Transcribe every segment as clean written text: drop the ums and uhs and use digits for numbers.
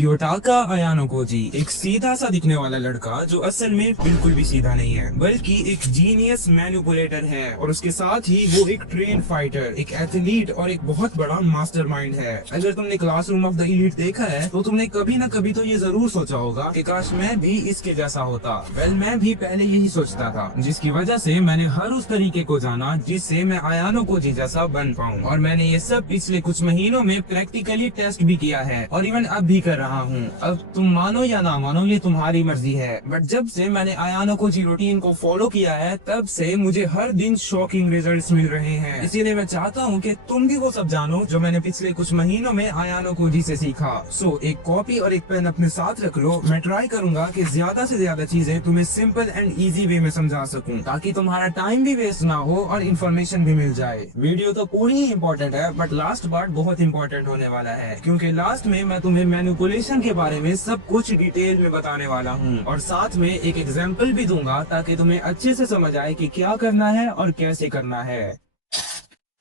क्योटाका अयानो Cozi एक सीधा सा दिखने वाला लड़का जो असल में बिल्कुल भी सीधा नहीं है, बल्कि एक जीनियस मैनिपुलेटर है और उसके साथ ही वो एक ट्रेन फाइटर, एक एथलीट और एक बहुत बड़ा मास्टरमाइंड है। अगर तुमने क्लासरूम ऑफ द एलीट देखा है तो तुमने कभी ना कभी तो ये जरूर सोचा होगा कि काश मैं भी इसके जैसा होता। मैं भी पहले यही सोचता था, जिसकी वजह से मैंने हर उस तरीके को जाना जिससे मैं अयानो कोजी जैसा बन पाऊँ। और मैंने ये सब पिछले कुछ महीनों में प्रैक्टिकली टेस्ट भी किया है और इवन अब भी कर रहा हूँ। अब तुम मानो या ना मानो ये तुम्हारी मर्जी है, बट जब से मैंने अयानो कोजी रूटीन को फॉलो किया है तब से मुझे हर दिन शॉकिंग रिजल्ट्स मिल रहे हैं। इसीलिए मैं चाहता हूँ कि तुम भी वो सब जानो जो मैंने पिछले कुछ महीनों में अयानो कोजी से सीखा। सो एक कॉपी और एक पेन अपने साथ रख लो। मैं ट्राई करूंगा कि ज्यादा से ज्यादा चीजें तुम्हें सिंपल एंड इजी वे में समझा सकूं, ताकि तुम्हारा टाइम भी वेस्ट ना हो और इन्फॉर्मेशन भी मिल जाए। वीडियो तो पूरी ही इम्पोर्टेंट है, बट लास्ट पार्ट बहुत इम्पोर्टेंट होने वाला है, क्योंकि लास्ट में मैं तुम्हें मैनिपुलेशन के बारे में सब कुछ डिटेल में बताने वाला हूँ और साथ में एक एग्जाम्पल भी दूंगा ताकि तुम्हें अच्छे से समझ आए कि क्या करना है और कैसे करना है।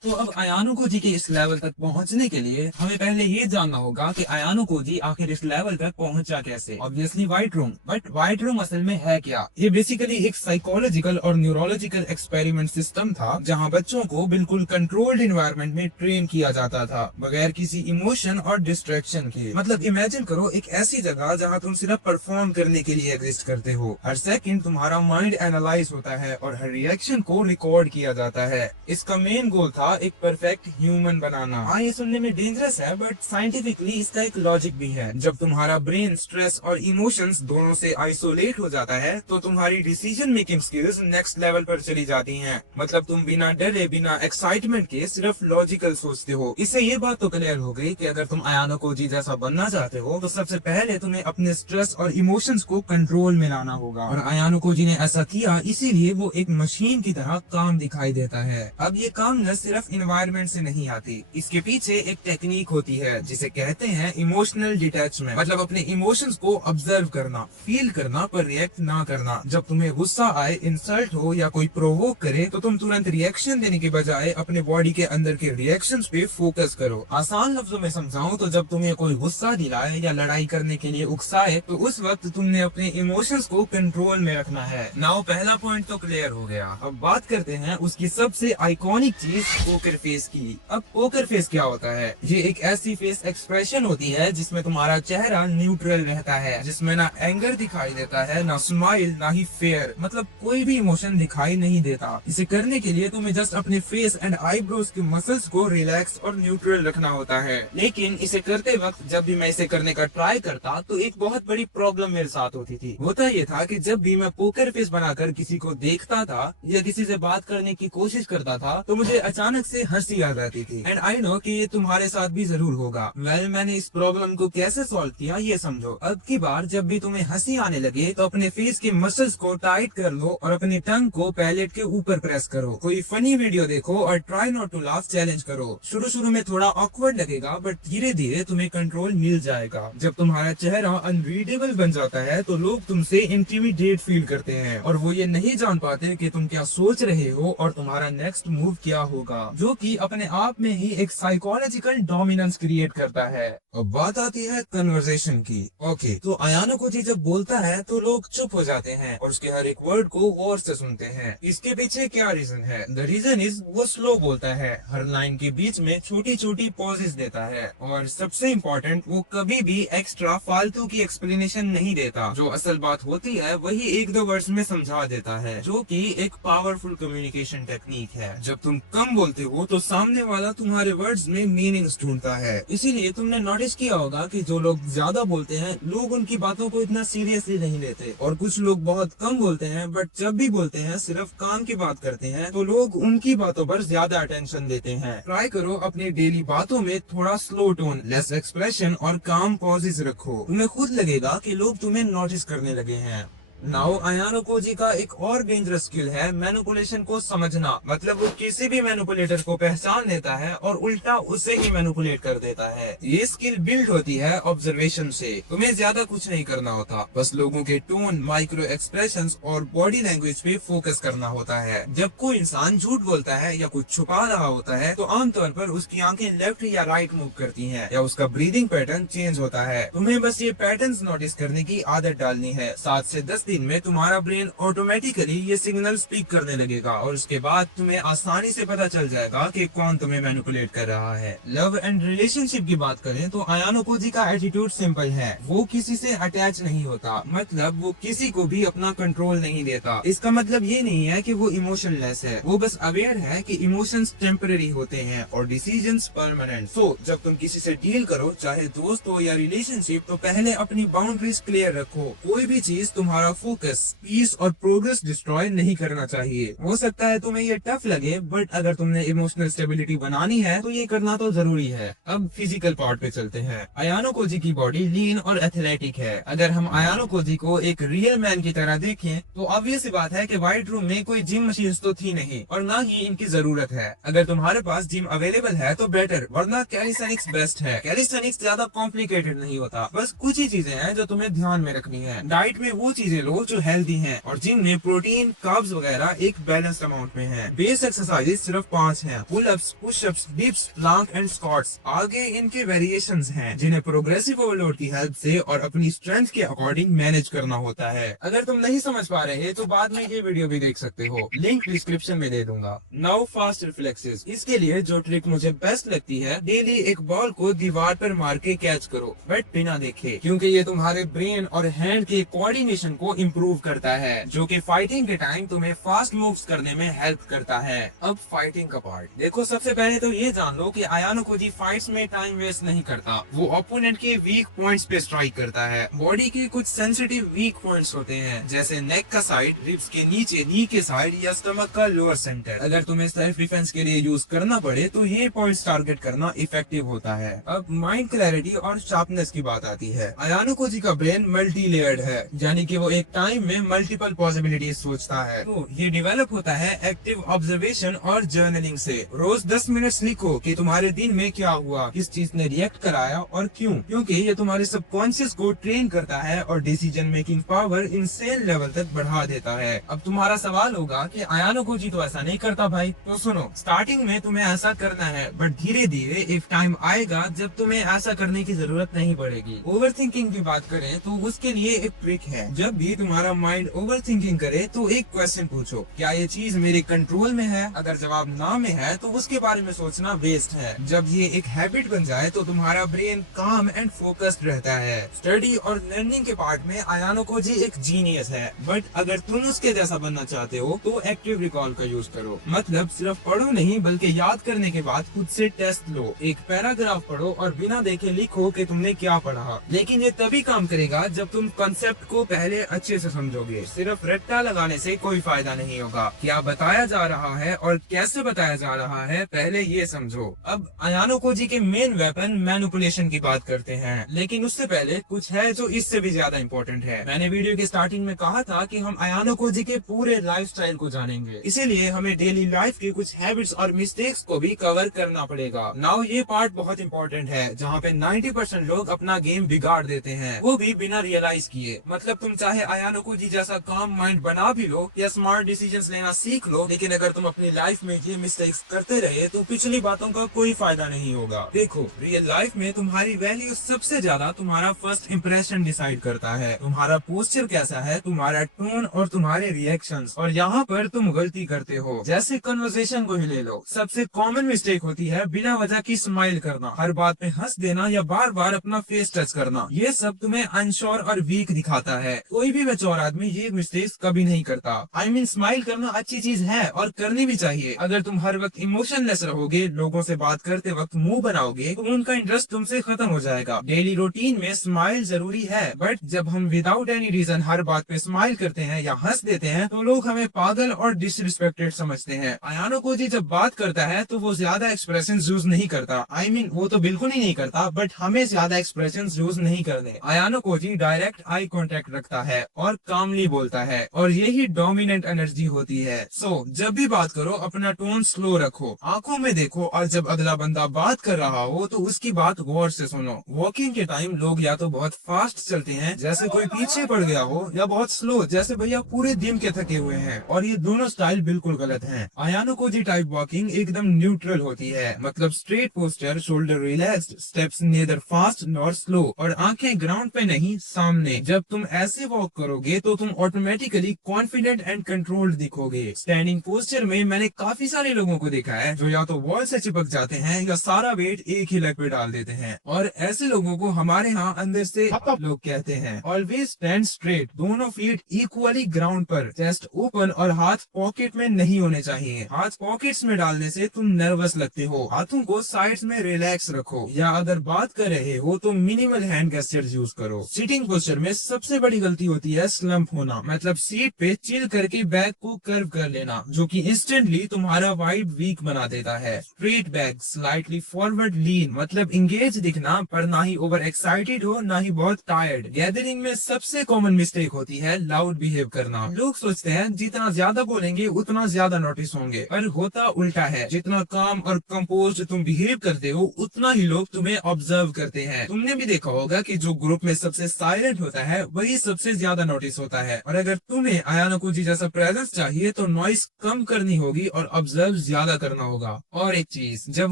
तो अब अयानो कोजी के इस लेवल तक पहुंचने के लिए हमें पहले ये जानना होगा कि अयानो कोजी आखिर इस लेवल तक पहुंचा कैसे। Obviously white room, but white room असल में है क्या? ये बेसिकली एक साइकोलॉजिकल और न्यूरोलॉजिकल एक्सपेरिमेंट सिस्टम था जहां बच्चों को बिल्कुल कंट्रोल्ड एनवायरनमेंट में ट्रेन किया जाता था, बगैर किसी इमोशन और डिस्ट्रैक्शन के। मतलब इमेजिन करो एक ऐसी जगह जहाँ तुम सिर्फ परफॉर्म करने के लिए एग्जिस्ट करते हो। हर सेकंड तुम्हारा माइंड एनालाइज होता है और हर रिएक्शन को रिकॉर्ड किया जाता है। इसका मेन गोल था एक परफेक्ट ह्यूमन बनाना। हाँ, ये सुनने में डेंजरस है, बट साइंटिफिकली इसका एक लॉजिक भी है। जब तुम्हारा ब्रेन स्ट्रेस और इमोशंस दोनों से आइसोलेट हो जाता है तो तुम्हारी decision making skills next level पर चली जाती हैं। मतलब तुम बिना डरे, बिना एक्साइटमेंट के सिर्फ लॉजिकल सोचते हो। इससे ये बात तो क्लियर हो गई कि अगर तुम अयानो कोजी जैसा बनना चाहते हो तो सबसे पहले तुम्हें अपने स्ट्रेस और इमोशंस को कंट्रोल में लाना होगा। और अयानो कोजी ने ऐसा किया, इसीलिए वो एक मशीन की तरह काम दिखाई देता है। अब ये काम न सिर्फ एनवायरनमेंट से नहीं आती, इसके पीछे एक टेक्निक होती है जिसे कहते हैं इमोशनल डिटैचमेंट। मतलब अपने इमोशंस को ऑब्जर्व करना, फील करना, पर रिएक्ट ना करना। जब तुम्हें गुस्सा आए, इंसल्ट हो या कोई प्रोवोक करे तो तुम तुरंत रिएक्शन देने के बजाय अपने बॉडी के अंदर के रिएक्शंस पे फोकस करो। आसान लफ्जों में समझाऊं तो जब तुम्हें कोई गुस्सा दिलाए या लड़ाई करने के लिए उकसाए तो उस वक्त तुमने अपने इमोशंस को कंट्रोल में रखना है। नाउ पहला पॉइंट तो क्लियर हो गया। अब बात करते हैं उसकी सबसे आइकॉनिक चीज, पोकर फेस की। अब पोकर फेस क्या होता है? ये एक ऐसी फेस एक्सप्रेशन होती है जिसमें तुम्हारा चेहरा न्यूट्रल रहता है, जिसमें ना एंगर दिखाई देता है, ना स्माइल, ना ही फेयर। मतलब कोई भी इमोशन दिखाई नहीं देता। इसे करने के लिए तुम्हें जस्ट अपने फेस एंड आईब्रोज के मसल्स को रिलैक्स और न्यूट्रल रखना होता है। लेकिन इसे करते वक्त जब भी मैं इसे करने का ट्राई करता तो एक बहुत बड़ी प्रॉब्लम मेरे साथ होती थी। होता ये था कि जब भी मैं पोकर फेस बनाकर किसी को देखता था या किसी से बात करने की कोशिश करता था तो मुझे अचानक से हंसी आ जाती थी। एंड आई नो कि ये तुम्हारे साथ भी जरूर होगा। मैंने इस प्रॉब्लम को कैसे सॉल्व किया ये समझो। अब की बार जब भी तुम्हें हंसी आने लगे तो अपने फेस के मसल्स को टाइट कर लो और अपने टंग को पैलेट के ऊपर प्रेस करो। कोई फनी वीडियो देखो और try not to laugh challenge करो। शुरू में थोड़ा ऑकवर्ड लगेगा, बट धीरे धीरे तुम्हें कंट्रोल मिल जाएगा। जब तुम्हारा चेहरा अनरीडेबल बन जाता है तो लोग तुमसे इंटिमिडेट फील करते हैं और वो ये नहीं जान पाते कि तुम क्या सोच रहे हो और तुम्हारा नेक्स्ट मूव क्या होगा, जो कि अपने आप में ही एक साइकोलॉजिकल डोमिनेंस क्रिएट करता है। अब बात आती है कन्वर्सेशन की। ओके, तो अयानो कोजी जब बोलता है तो लोग चुप हो जाते हैं और उसके हर एक वर्ड को गौर से सुनते हैं। इसके पीछे क्या रीजन है? द रीजन इज वो स्लो बोलता है, हर लाइन के बीच में छोटी छोटी पॉजेस देता है और सबसे इम्पोर्टेंट, वो कभी भी एक्स्ट्रा फालतू की एक्सप्लेनेशन नहीं देता। जो असल बात होती है वही एक दो वर्ड्स में समझा देता है, जो कि एक पावरफुल कम्युनिकेशन टेक्निक है। जब तुम कम बोलते हो तो सामने वाला तुम्हारे वर्ड्स में मीनिंग्स ढूंढता है। इसीलिए तुमने नोटिस किया होगा कि जो लोग ज्यादा बोलते हैं लोग उनकी बातों को इतना सीरियसली नहीं लेते, और कुछ लोग बहुत कम बोलते हैं बट जब भी बोलते हैं सिर्फ काम की बात करते हैं तो लोग उनकी बातों पर ज्यादा अटेंशन देते हैं। ट्राई करो अपनी डेली बातों में थोड़ा स्लो टोन, लेस एक्सप्रेशन और काम पॉजेस रखो। तुम्हें खुद लगेगा कि लोग तुम्हें नोटिस करने लगे हैं। नाउ अयानो कोजी का एक और डेंजरस स्किल है मैनिपुलेशन को समझना। मतलब वो किसी भी मैनिपुलेटर को पहचान लेता है और उल्टा उसे ही मैनिपुलेट कर देता है। ये स्किल बिल्ड होती है ऑब्जर्वेशन से। तुम्हें ज्यादा कुछ नहीं करना होता, बस लोगों के टोन, माइक्रो एक्सप्रेशंस और बॉडी लैंग्वेज पे फोकस करना होता है। जब कोई इंसान झूठ बोलता है या कुछ छुपा रहा होता है तो आमतौर पर उसकी आंखें लेफ्ट या राइट मूव करती हैं या उसका ब्रीदिंग पैटर्न चेंज होता है। तुम्हें बस ये पैटर्न्स नोटिस करने की आदत डालनी है। 7 से 10 दिन में तुम्हारा ब्रेन ऑटोमेटिकली ये सिग्नल स्पीक करने लगेगा और उसके बाद तुम्हें आसानी से पता चल जाएगा कि कौन तुम्हें मैनिपुलेट कर रहा है। लव एंड रिलेशनशिप की बात करें तो अयानो कोजी का एटीट्यूड सिंपल है। वो किसी से अटैच नहीं होता, मतलब वो किसी को भी अपना कंट्रोल नहीं देता। इसका मतलब ये नहीं है कि वो इमोशनलेस है, वो बस अवेयर है कि इमोशंस टेम्पररी होते हैं और डिसीजंस परमानेंट। सो जब तुम किसी से डील करो, चाहे दोस्त हो या रिलेशनशिप, तो पहले अपनी बाउंड्रीज क्लियर रखो। कोई भी चीज तुम्हारा फोकस, पीस और प्रोग्रेस डिस्ट्रॉय नहीं करना चाहिए। हो सकता है तुम्हें ये टफ लगे, बट अगर तुमने इमोशनल स्टेबिलिटी बनानी है तो ये करना तो जरूरी है। अब फिजिकल पार्ट पे चलते हैं। अयानो कोजी की बॉडी लीन और एथलेटिक है। अगर हम अयानो कोजी को एक रियल मैन की तरह देखें तो ऑब्वियस सी बात है कि व्हाइट रूम में कोई जिम मशीन तो थी नहीं और ना ही इनकी जरूरत है। अगर तुम्हारे पास जिम अवेलेबल है तो बेटर, वरना कैलिस्थेनिक्स बेस्ट है। कैलिस्थेनिक्स ज्यादा कॉम्प्लिकेटेड नहीं होता, बस कुछ ही चीजें हैं जो तुम्हें ध्यान में रखनी है। डाइट में वो चीजें लो जो हेल्दी हैं और जिम में प्रोटीन, कार्ब्स वगैरह एक बैलेंस्ड अमाउंट में है। बेस एक्सरसाइज सिर्फ 5 हैं: pull ups, push ups, dips, plank and squats. आगे इनके वेरिएशंस हैं जिन्हें प्रोग्रेसिव ओवरलोड की हेल्प से और अपनी स्ट्रेंथ के अकॉर्डिंग मैनेज करना होता है। अगर तुम नहीं समझ पा रहे तो बाद में ये वीडियो भी देख सकते हो, लिंक डिस्क्रिप्शन में दे दूंगा। Now fast reflexes. इसके लिए जो ट्रिक मुझे बेस्ट लगती है, डेली एक बॉल को दीवार पर मार के कैच करो, बट बिना देखे, क्योंकि ये तुम्हारे ब्रेन और हैंड के कोऑर्डिनेशन को इम्प्रूव करता है, जो कि फाइटिंग के टाइम तुम्हें फास्ट मूव्स करने में हेल्प करता है। अब फाइटिंग का पार्ट देखो। सबसे पहले तो ये जान लो कि अयानो कोजी फाइट्स में टाइम वेस्ट नहीं करता। वो ओपोनेंट के वीक पॉइंट्स पे स्ट्राइक करता है। बॉडी के कुछ सेंसिटिव वीक पॉइंट्स होते हैं, जैसे नेक का साइड, रिब्स के नीचे, नी के साइड या स्टमक का लोअर सेंटर। अगर तुम्हें सेल्फ डिफेंस के लिए यूज करना पड़े तो ये पॉइंट्स टारगेट करना इफेक्टिव होता है। अब माइंड क्लैरिटी और शार्पनेस की बात आती है। अयानो कोजी का ब्रेन मल्टी लेयर्ड है, यानी कि वो एक टाइम में मल्टीपल पॉसिबिलिटीज सोचता है। तो ये डेवलप होता है एक्टिव ऑब्जर्वेशन और जर्नलिंग से। रोज 10 मिनट लिखो कि तुम्हारे दिन में क्या हुआ, किस चीज ने रिएक्ट कराया और क्यों, क्योंकि ये तुम्हारे सबकॉन्शियस को ट्रेन करता है और decision making power insane level तक बढ़ा देता है। अब तुम्हारा सवाल होगा कि अयानो कोजी तो ऐसा नहीं करता भाई। तो सुनो, स्टार्टिंग में तुम्हें ऐसा करना है, बट धीरे धीरे एक टाइम आएगा जब तुम्हें ऐसा करने की जरूरत नहीं पड़ेगी। ओवर थिंकिंग की बात करें तो उसके लिए एक ट्रिक है। जब भी तुम्हारा माइंड ओवर थिंकिंग करे तो एक क्वेश्चन पूछो, क्या ये चीज मेरे कंट्रोल में है? अगर जवाब ना में है तो उसके बारे में सोचना वेस्ट है। जब ये एक हैबिट बन जाए तो तुम्हारा ब्रेन काम एंड फोकस्ड रहता है। स्टडी और लर्निंग के पार्ट में अयानो कोजी एक जीनियस है, बट अगर तुम उसके जैसा बनना चाहते हो तो एक्टिव रिकॉल का यूज करो। मतलब सिर्फ पढ़ो नहीं, बल्कि याद करने के बाद खुद से टेस्ट लो। एक पैराग्राफ पढ़ो और बिना देखे लिखो कि तुमने क्या पढ़ा। लेकिन ये तभी काम करेगा जब तुम कंसेप्ट को पहले अच्छे से समझोगे। सिर्फ रट्टा लगाने से कोई फायदा नहीं होगा। क्या बताया जा रहा है और कैसे बताया जा रहा है, पहले ये समझो। अब अयानो कोजी के मेन वेपन मैनिपुलेशन की बात करते हैं, लेकिन उससे पहले कुछ है जो इससे भी ज्यादा इम्पोर्टेंट है। मैंने वीडियो के स्टार्टिंग में कहा था कि हम अयानो कोजी के पूरे लाइफस्टाइल को जानेंगे, इसीलिए हमें डेली लाइफ की कुछ हैबिट्स और मिस्टेक्स को भी कवर करना पड़ेगा। नाउ ये पार्ट बहुत इम्पोर्टेंट है, जहाँ पे 90% लोग अपना गेम बिगाड़ देते हैं, वो भी बिना रियलाइज किए। मतलब तुम चाहे अयानो कोजी जैसा काम माइंड बना भी लो या स्मार्ट डिसीजंस लेना सीख लो, लेकिन अगर तुम अपनी लाइफ में ये मिस्टेक्स करते रहे तो पिछली बातों का कोई फायदा नहीं होगा। देखो, रियल लाइफ में तुम्हारी वैल्यू सबसे ज्यादा तुम्हारा फर्स्ट इंप्रेशन डिसाइड करता है। तुम्हारा पोस्चर कैसा है, तुम्हारा टोन और तुम्हारे रिएक्शंस। और यहाँ पर तुम गलती करते हो। जैसे कन्वर्सेशन को ही ले लो, सबसे कॉमन मिस्टेक होती है बिना वजह की स्माइल करना, हर बात में हंस देना या बार बार अपना फेस टच करना। ये सब तुम्हें अनश्योर और वीक दिखाता है। कोई भी मैच्योर आदमी ये मिस्टेक्स कभी नहीं करता। आई मीन स्माइल करना अच्छी चीज है और करनी भी चाहिए। अगर तुम हर वक्त इमोशनलेस रहोगे, लोगों से बात करते वक्त मुंह बनाओगे, तो उनका इंटरेस्ट तुमसे खत्म हो जाएगा। डेली रूटीन में स्माइल जरूरी है, बट जब हम विदाउट एनी रीजन हर बात पे स्माइल करते हैं या हंस देते हैं तो लोग हमें पागल और डिसरिस्पेक्टेड समझते हैं। अयानो कोजी जब बात करता है तो वो ज्यादा एक्सप्रेशन यूज नहीं करता। आई मीन वो तो बिल्कुल ही नहीं करता, बट हमें ज्यादा एक्सप्रेशन यूज नहीं करने। Ayanokoji direct eye contact रखता है और कामली बोलता है, और यही डोमिनेंट एनर्जी होती है। जब भी बात करो अपना टोन स्लो रखो, आंखों में देखो, और जब अगला बंदा बात कर रहा हो तो उसकी बात गौर से सुनो। वॉकिंग के टाइम लोग या तो बहुत फास्ट चलते हैं जैसे कोई पीछे पड़ गया हो, या बहुत स्लो जैसे भैया पूरे दिन के थके हुए हैं, और ये दोनों स्टाइल बिल्कुल गलत हैं। आयानुकोजी टाइप वॉकिंग एकदम न्यूट्रल होती है, मतलब straight posture, shoulder relaxed, steps neither fast nor slow, और आंखें ग्राउंड पे नहीं सामने। जब तुम ऐसे वॉक करोगे तो तुम ऑटोमेटिकली कॉन्फिडेंट एंड कंट्रोल्ड दिखोगे। स्टैंडिंग पोस्चर में मैंने काफी सारे लोगों को देखा है जो या तो वॉल से चिपक जाते हैं या सारा वेट एक ही लेग पे डाल देते हैं, और ऐसे लोगों को हमारे यहाँ अंदर से लोग कहते हैं। ऑलवेज स्टैंड स्ट्रेट, दोनों फीट इक्वली ग्राउंड पर, चेस्ट ओपन और हाथ पॉकेट में नहीं होने चाहिए। हाथ पॉकेट्स में डालने से तुम नर्वस लगते हो। हाथों को साइड्स में रिलैक्स रखो, या अगर बात कर रहे हो तो मिनिमल हैंड गेस्चर्स यूज करो। सिटिंग पोस्चर में सबसे बड़ी गलती होती है स्लम्प होना, मतलब सीट पे चिल करके बैक को कर्व कर लेना, जो कि इंस्टेंटली तुम्हारा वाइब वीक बना देता है। स्ट्रेट बैक, स्लाइटली फॉरवर्ड लीन, मतलब इंगेज दिखना पर ना ही ओवर एक्साइटेड हो ना ही बहुत टायर्ड। गैदरिंग में सबसे कॉमन मिस्टेक होती है लाउड बिहेव करना। लोग सोचते हैं जितना ज्यादा बोलेंगे उतना ज्यादा नोटिस होंगे, पर होता उल्टा है। जितना काम और कंपोज तुम बिहेव करते हो उतना ही लोग तुम्हें ऑब्जर्व करते हैं। तुमने भी देखा होगा कि जो ग्रुप में सबसे साइलेंट होता है वही सबसे ज्यादा नोटिस होता है, और अगर तुम्हें आयानुकोजी जैसा प्रेजेंस चाहिए तो नॉइस कम करनी होगी और ऑब्जर्व ज्यादा करना होगा। और एक चीज, जब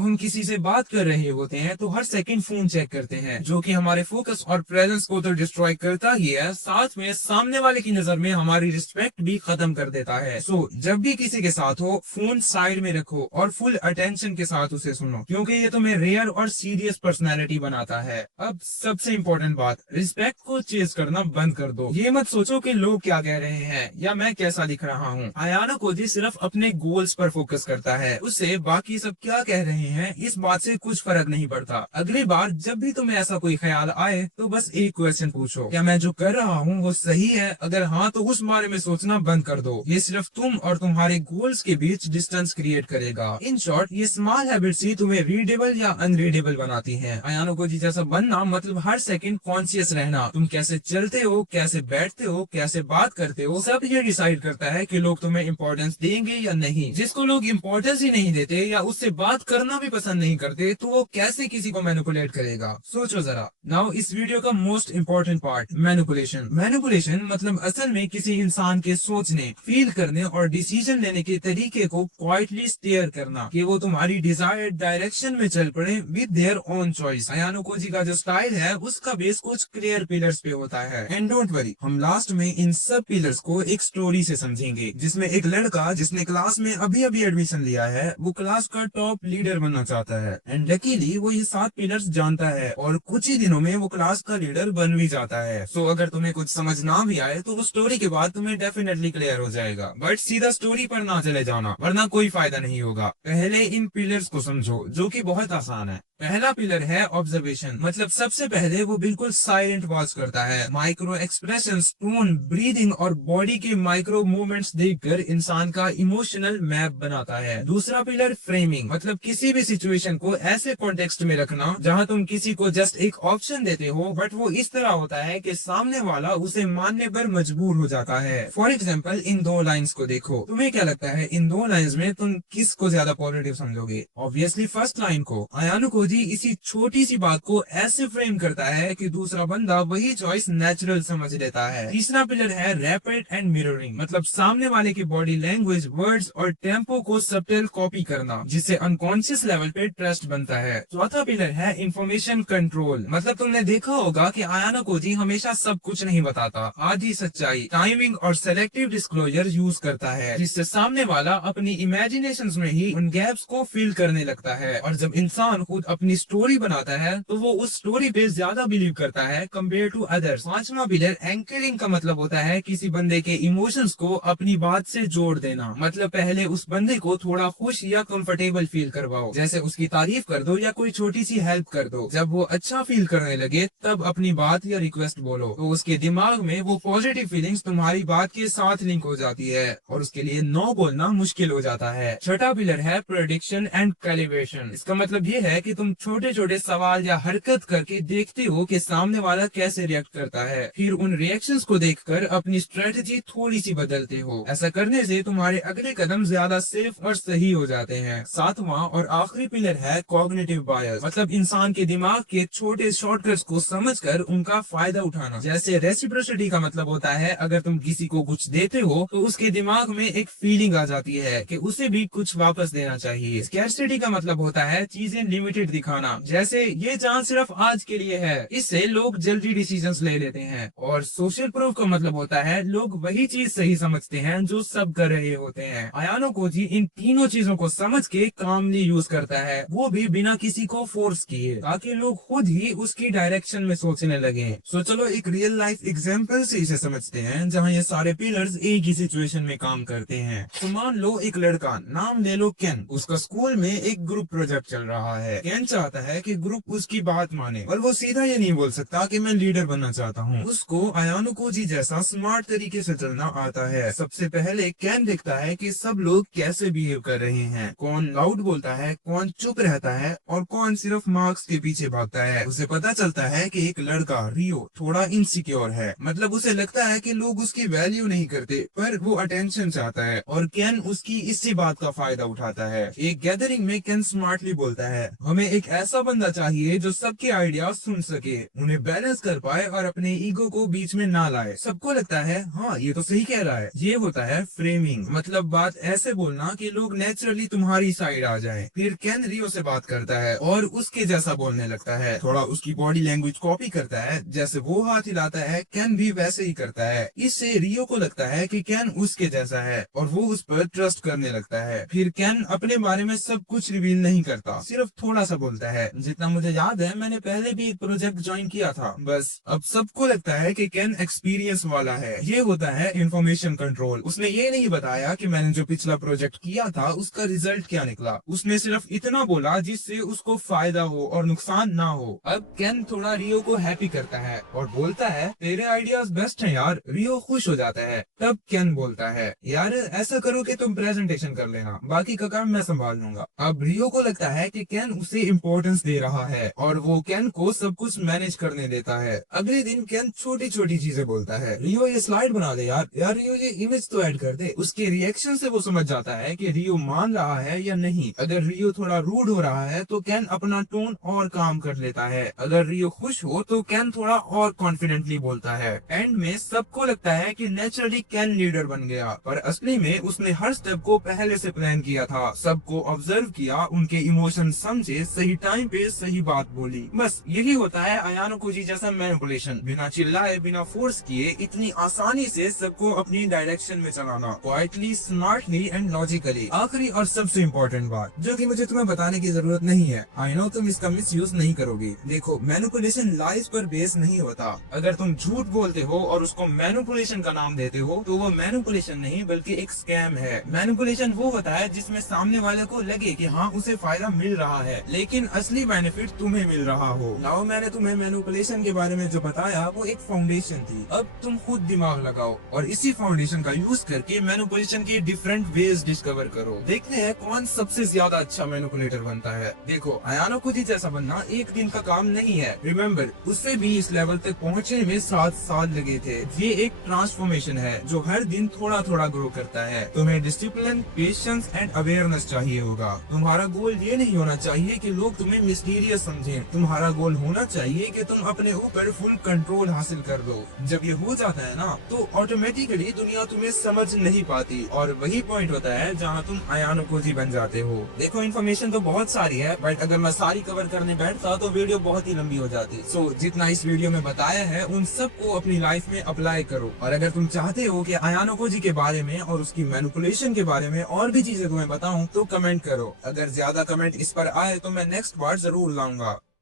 हम किसी से बात कर रहे होते हैं तो हर सेकंड फोन चेक करते हैं, जो कि हमारे फोकस और प्रेजेंस को तो डिस्ट्रॉय करता ही है, साथ में सामने वाले की नजर में हमारी रिस्पेक्ट भी खत्म कर देता है। जब भी किसी के साथ हो फोन साइड में रखो और फुल अटेंशन के साथ उसे सुनो, क्योंकि ये तुम्हें रेयर और सीरियस पर्सनैलिटी बनाता है। अब सबसे इम्पोर्टेंट बात, रिस्पेक्ट को चेज करना बंद कर दो। ये मत सोचो कि लोग क्या कह रहे हैं या मैं कैसा दिख रहा हूँ। आयानुकोजी सिर्फ अपने गोल्स पर फोकस करता है, उससे बाकी सब क्या कह रहे हैं इस बात से कुछ फर्क नहीं पड़ता। अगली बार जब भी तुम्हें ऐसा कोई ख्याल आए तो बस एक क्वेश्चन पूछो, क्या मैं जो कर रहा हूँ वो सही है? अगर हाँ तो उस बारे में सोचना बंद कर दो। ये सिर्फ तुम और तुम्हारे गोल्स के बीच डिस्टेंस क्रिएट करेगा। इन शॉर्ट, ये स्मॉल हैबिट्स ही तुम्हें रीडेबल या अनरीडेबल बनाती हैं। आयानुकोजी जैसा बनना मतलब हर सेकंड कॉन्शियस रहना। तुम कैसे चलते हो, कैसे बैठते हो, कैसे बात करते हो, सब ये डिसाइड करता है कि लोग तुम्हें इम्पोर्टेंस देंगे या नहीं। जिसको लोग इम्पोर्टेंस ही नहीं देते या उससे बात करना भी पसंद नहीं करते तो वो कैसे किसी को मैनिपुलेट करेगा? सोचो जरा। नाउ इस वीडियो का most important part, manipulation. Manipulation मतलब असल में किसी इंसान के सोचने, फील करने और डिसीजन लेने के तरीके को क्वाइटली स्टीयर करना कि वो तुम्हारी डिजायर्ड डायरेक्शन में चल पड़े विद देयर ओन चॉइस। आयानुकोजी का जो स्टाइल है उसका बेस कुछ क्लियर पिलर्स पे होता है, एंड डोंट वरी, हम लास्ट में इन सब पिलर्स को एक स्टोरी से समझेंगे, जिसमें एक लड़का जिसने क्लास में अभी अभी एडमिशन लिया है, वो क्लास का टॉप लीडर बनना चाहता है, एंड लकीली वो ये 7 पिलर्स जानता है और कुछ ही दिनों में वो क्लास का लीडर बन भी जाता है। सो अगर तुम्हें कुछ समझ ना भी आए तो वो स्टोरी के बाद तुम्हें डेफिनेटली क्लियर हो जाएगा, बट सीधा स्टोरी पर ना चले जाना वरना कोई फायदा नहीं होगा। पहले इन पिलर्स को समझो, जो कि बहुत आसान है। पहला पिलर है ऑब्जर्वेशन, मतलब सबसे पहले वो बिल्कुल साइलेंट वॉच करता है। माइक्रो एक्सप्रेशंस, टोन, ब्रीदिंग और बॉडी के माइक्रो मूवमेंट्स देखकर इंसान का इमोशनल मैप बनाता है। दूसरा पिलर फ्रेमिंग, मतलब किसी भी सिचुएशन को ऐसे कॉन्टेक्स्ट में रखना जहां तुम किसी को जस्ट एक ऑप्शन देते हो बट वो इस तरह होता है कि सामने वाला उसे मानने पर मजबूर हो जाता है। फॉर एग्जाम्पल, इन 2 लाइन्स को देखो, तुम्हें क्या लगता है इन 2 लाइन्स में तुम किसको ज्यादा पॉजिटिव समझोगे? ऑब्वियसली फर्स्ट लाइन को। आयानुकोजी इसी छोटी सी बात को ऐसे फ्रेम करता है कि दूसरा बंदा वही चॉइस नेचुरल समझ लेता है। तीसरा पिलर है रैपिड एंड मिररिंग, मतलब सामने वाले की बॉडी लैंग्वेज, वर्ड्स और टेम्पो को सब्टल कॉपी करना, जिससे अनकॉन्शियस लेवल पे ट्रस्ट बनता है। चौथा पिलर है इंफॉर्मेशन कंट्रोल, मतलब तुमने देखा होगा कि आयानुकोजी हमेशा सब कुछ नहीं बताता, आधी सच्चाई, टाइमिंग और सेलेक्टिव डिस्क्लोजर यूज करता है, जिससे सामने वाला अपनी इमेजिनेशंस में ही उन गैप्स को फिल करने लगता है। और जब इंसान खुद अपनी स्टोरी बनाता है तो वो उस स्टोरी पे ज्यादा बिलीव करता है कंपेयर टू अदर्स। पांचवा पिलर एंकरिंग का मतलब होता है किसी बंदे के इमोशंस को अपनी बात से जोड़ देना, मतलब पहले उस बंदे को थोड़ा खुश या कंफर्टेबल फील करवाओ, जैसे उसकी तारीफ कर दो या कोई छोटी सी हेल्प कर दो। जब वो अच्छा फील करने लगे तब अपनी बात या रिक्वेस्ट बोलो, तो उसके दिमाग में वो पॉजिटिव फीलिंग्स तुम्हारी बात के साथ लिंक हो जाती है और उसके लिए नो बोलना मुश्किल हो जाता है। छठा पिलर है प्रेडिक्शन एंड कैलिब्रेशन, इसका मतलब ये है कि तुम तुम छोटे छोटे सवाल या हरकत करके देखते हो कि सामने वाला कैसे रिएक्ट करता है, फिर उन रिएक्शंस को देखकर अपनी स्ट्रेटजी थोड़ी सी बदलते हो। ऐसा करने से तुम्हारे अगले कदम ज्यादा सेफ और सही हो जाते हैं। सातवां और आखिरी पिलर है कॉग्निटिव बायस, मतलब इंसान के दिमाग के छोटे शॉर्टकट्स को समझकर उनका फायदा उठाना। जैसे रेसिप्रोसिटी का मतलब होता है अगर तुम किसी को कुछ देते हो तो उसके दिमाग में एक फीलिंग आ जाती है कि उसे भी कुछ वापस देना चाहिए। स्कैर्सिटी का मतलब होता है चीजें लिमिटेड दिखाना, जैसे ये चांस सिर्फ आज के लिए है। इससे लोग जल्दी डिसीजंस ले लेते हैं। और सोशल प्रूफ का मतलब होता है लोग वही चीज सही समझते हैं जो सब कर रहे होते हैं। अयानो कोजी इन तीनों चीजों को समझ के कामली यूज करता है, वो भी बिना किसी को फोर्स किए, ताकि लोग खुद ही उसकी डायरेक्शन में सोचने लगे। सो चलो एक रियल लाइफ एग्जांपल से इसे समझते हैं जहाँ ये सारे पिलर्स एक ही सिचुएशन में काम करते हैं। तो मान लो एक लड़का, नाम ले लो केन, उसका स्कूल में एक ग्रुप प्रोजेक्ट चल रहा है। केन चाहता है कि ग्रुप उसकी बात माने, और वो सीधा ये नहीं बोल सकता कि मैं लीडर बनना चाहता हूँ। उसको अयानो कोजी जैसा स्मार्ट तरीके से चलना आता है। सबसे पहले केन देखता है कि सब लोग कैसे बिहेव कर रहे हैं, कौन लाउड बोलता है, कौन चुप रहता है और कौन सिर्फ मार्क्स के पीछे भागता है। उसे पता चलता है कि एक लड़का रियो थोड़ा इनसिक्योर है, मतलब उसे लगता है कि लोग उसकी वैल्यू नहीं करते, पर वो अटेंशन चाहता है, और केन उसकी इसी बात का फायदा उठाता है। एक गैदरिंग में केन स्मार्टली बोलता है, हमें एक ऐसा बंदा चाहिए जो सबके आइडिया सुन सके, उन्हें बैलेंस कर पाए और अपने ईगो को बीच में ना लाए। सबको लगता है हाँ ये तो सही कह रहा है। ये होता है फ्रेमिंग, मतलब बात ऐसे बोलना कि लोग नेचुरली तुम्हारी साइड आ जाएं। फिर केन रियो से बात करता है और उसके जैसा बोलने लगता है, थोड़ा उसकी बॉडी लैंग्वेज कॉपी करता है, जैसे वो हाथ हिलाता है केन भी वैसे ही करता है। इससे रियो को लगता है कि केन उसके जैसा है और वो उस पर ट्रस्ट करने लगता है। फिर केन अपने बारे में सब कुछ रिवील नहीं करता, सिर्फ थोड़ा सा बोलता है, जितना मुझे याद है मैंने पहले भी एक प्रोजेक्ट ज्वाइन किया था। बस अब सबको लगता है कि केन एक्सपीरियंस वाला है। ये होता है इंफॉर्मेशन कंट्रोल। उसने ये नहीं बताया कि मैंने जो पिछला प्रोजेक्ट किया था उसका रिजल्ट क्या निकला, उसने सिर्फ इतना बोला जिससे उसको फायदा हो और नुकसान ना हो। अब केन थोड़ा रियो को हैप्पी करता है और बोलता है तेरे आइडियाज बेस्ट हैं यार। रियो खुश हो जाता है। तब केन बोलता है यार ऐसा करो कि तुम प्रेजेंटेशन कर लेना, बाकी का काम मैं संभाल लूंगा। अब रियो को लगता है कि केन उसे इम्पोर्टेंस दे रहा है और वो केन को सब कुछ मैनेज करने देता है। अगले दिन केन छोटी छोटी चीजें बोलता है, रियो ये स्लाइड बना दे यार, रियो ये इमेज तो ऐड कर दे। उसके रिएक्शन से वो समझ जाता है कि रियो मान रहा है या नहीं। अगर रियो थोड़ा रूड हो रहा है तो केन अपना टोन और काम कर लेता है। अगर रियो खुश हो तो केन थोड़ा और कॉन्फिडेंटली बोलता है। एंड में सबको लगता है कि नेचुरली केन लीडर बन गया, पर असली में उसने हर स्टेप को पहले से प्लान किया था। सबको ऑब्जर्व किया, उनके इमोशन समझे, सही टाइम पे सही बात बोली। बस यही होता है अयानो कोजी जैसा मैनिपुलेशन, बिना चिल्लाए बिना फोर्स किए इतनी आसानी से सबको अपनी डायरेक्शन में चलाना, क्वाइटली, स्मार्टली एंड लॉजिकली। आखिरी और सबसे इम्पोर्टेंट बात जो कि मुझे तुम्हें बताने की जरूरत नहीं है, आई नो तुम इसका मिस यूज नहीं करोगी। देखो मैनिपुलेशन लाइज पर बेस नहीं होता। अगर तुम झूठ बोलते हो और उसको मैनिपुलेशन का नाम देते हो तो वो मैनिपुलेशन नहीं बल्कि एक स्कैम है। मैनिपुलेशन वो होता है जिसमें सामने वाले को लगे कि हाँ उसे फायदा मिल रहा है, लेकिन असली बेनिफिट तुम्हें मिल रहा हो। नाउ मैंने तुम्हें मैनिपुलेशन के बारे में जो बताया वो एक फाउंडेशन थी। अब तुम खुद दिमाग लगाओ और इसी फाउंडेशन का यूज करके मैनिपुलेशन के डिफरेंट वेज डिस्कवर करो। देखते हैं कौन सबसे ज्यादा अच्छा मैनिपुलेटर बनता है। देखो अयानो कोजी जैसा बनना एक दिन का काम नहीं है। रिमेम्बर उससे भी इस लेवल तक पहुँचने में 7 साल लगे थे। ये एक ट्रांसफॉर्मेशन है जो हर दिन थोड़ा थोड़ा ग्रो करता है। तुम्हें डिसिप्लिन, पेशेंस एंड अवेयरनेस चाहिए होगा। तुम्हारा गोल ये नहीं होना चाहिए कि लोग तुम्हें मिस्टीरियस समझें। तुम्हारा गोल होना चाहिए कि तुम अपने ऊपर फुल कंट्रोल हासिल कर लो। जब ये हो जाता है ना तो ऑटोमेटिकली दुनिया तुम्हें समझ नहीं पाती, और वही पॉइंट होता है जहाँ तुम अयानो कोजी बन जाते हो। देखो इन्फॉर्मेशन तो बहुत सारी है, बट अगर मैं सारी कवर करने बैठता तो वीडियो बहुत ही लंबी हो जाती। सो जितना इस वीडियो में बताया है उन सबको अपनी लाइफ में अप्लाई करो। और अगर तुम चाहते हो कि अयानो कोजी के बारे में और उसकी मैनिपुलेशन के बारे में और भी चीजें तुम्हें बताऊं तो कमेंट करो। अगर ज्यादा कमेंट इस पर आए तो मैं नेक्स्ट पार्ट जरूर लाऊंगा।